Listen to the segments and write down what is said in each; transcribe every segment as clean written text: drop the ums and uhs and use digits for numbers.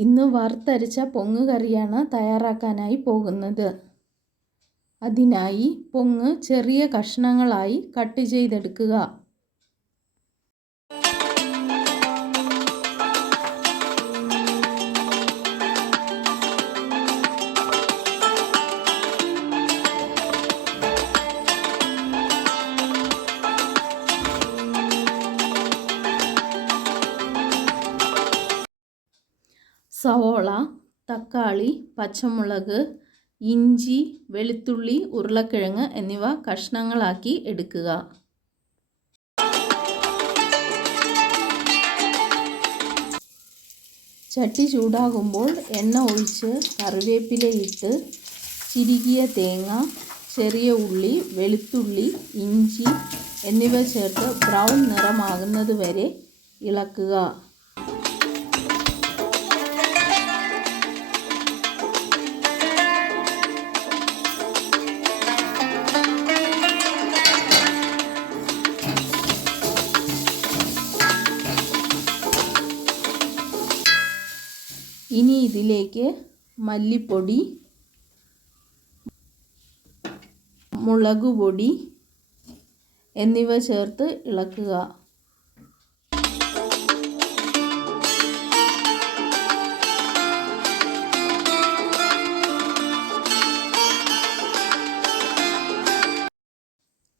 ഇന്ന് വറുത്തരച്ച പൊങ്ങ് കറിയാണ് തയ്യാറാക്കാനായി പോകുന്നത്. അതിനായി പൊങ്ങ് ചെറിയ കഷ്ണങ്ങളായി കട്ട് ചെയ്തെടുക്കുക. സവോള, തക്കാളി, പച്ചമുളക്, ഇഞ്ചി, വെളുത്തുള്ളി, ഉരുളക്കിഴങ്ങ് എന്നിവ കഷ്ണങ്ങളാക്കി എടുക്കുക. ചട്ടി ചൂടാകുമ്പോൾ എണ്ണ ഒഴിച്ച് കറിവേപ്പിലയിട്ട് ചിരുകിയ തേങ്ങ, ചെറിയ ഉള്ളി, വെളുത്തുള്ളി, ഇഞ്ചി എന്നിവ ചേർത്ത് ബ്രൗൺ നിറമാകുന്നത് വരെ ഇളക്കുക. ഇനി ഇതിലേക്ക് മല്ലിപ്പൊടി, മുളകുപൊടി എന്നിവ ചേർത്ത് ഇളക്കുക.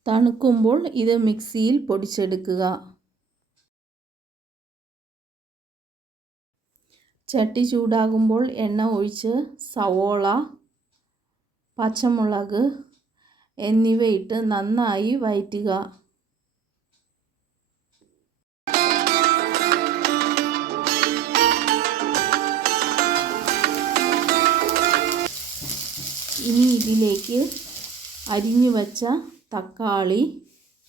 തണുക്കുമ്പോൾ ഇത് മിക്സിയിൽ പൊടിച്ചെടുക്കുക. ചട്ടി ചൂടാകുമ്പോൾ എണ്ണ ഒഴിച്ച് സവോള, പച്ചമുളക് എന്നിവയിട്ട് നന്നായി വഴറ്റുക. ഇനി ഇതിലേക്ക് അരിഞ്ഞു വച്ച തക്കാളി,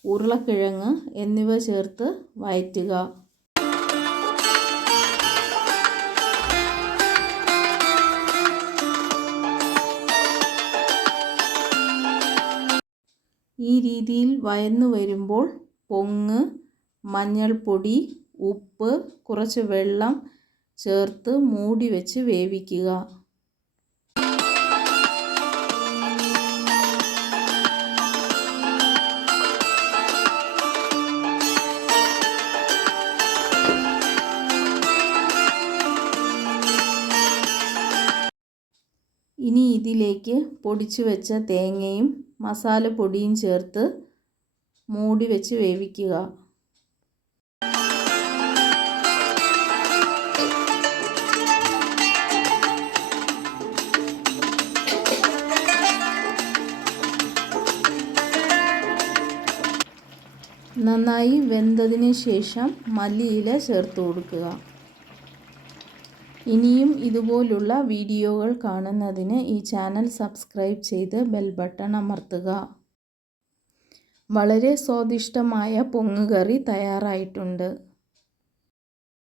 ഉരുളക്കിഴങ്ങ് എന്നിവ ചേർത്ത് വഴറ്റുക. ഈ രീതിയിൽ വഴന്നു വരുമ്പോൾ പൊങ്ങ്, മഞ്ഞൾപ്പൊടി, ഉപ്പ്, കുറച്ച് വെള്ളം ചേർത്ത് മൂടി വെച്ച് വേവിക്കുക. ഇനി ഇതിലേക്ക് പൊടിച്ചു വെച്ച തേങ്ങയും മസാലപ്പൊടിയും ചേർത്ത് മൂടി വെച്ച് വേവിക്കുക. നന്നായി വെന്തതിന് ശേഷം മല്ലിയില ചേർത്ത് കൊടുക്കുക. ഇനിയും ഇതുപോലുള്ള വീഡിയോകൾ കാണുന്നതിന് ഈ ചാനൽ സബ്സ്ക്രൈബ് ചെയ്ത് ബെൽ ബട്ടൺ അമർത്തുക. വളരെ സ്വാദിഷ്ടമായ പൊങ്ങ് കറി തയ്യാറായിട്ടുണ്ട്.